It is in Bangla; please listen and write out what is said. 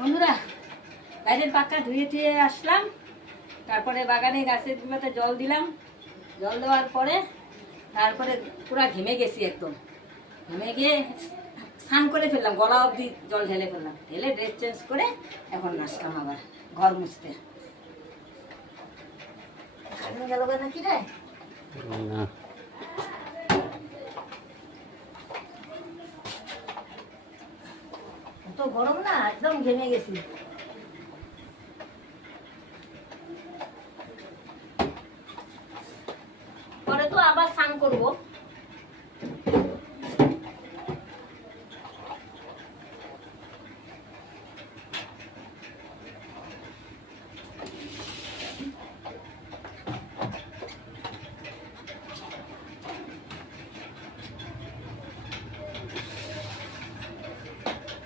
বন্ধুরা, বাইরের পাক্কা ধুয়ে টুয়ে আসলাম। তারপরে বাগানে গাছের গুলোতে জল দিলাম। জল দেওয়ার পরে তারপরে পুরা ঘেমে গেছি, একদম ঘেমে গিয়ে স্নান করে ফেললাম, গলা অবধি জল ঢেলে ফেললাম। ঢেলে ড্রেস চেঞ্জ করে এখন আসলাম আবার ঘর মুছতে। গেল নাকি রে? তো গরম না, একদম ঘেমে গেছি। পরে তো আবার স্নান করবো।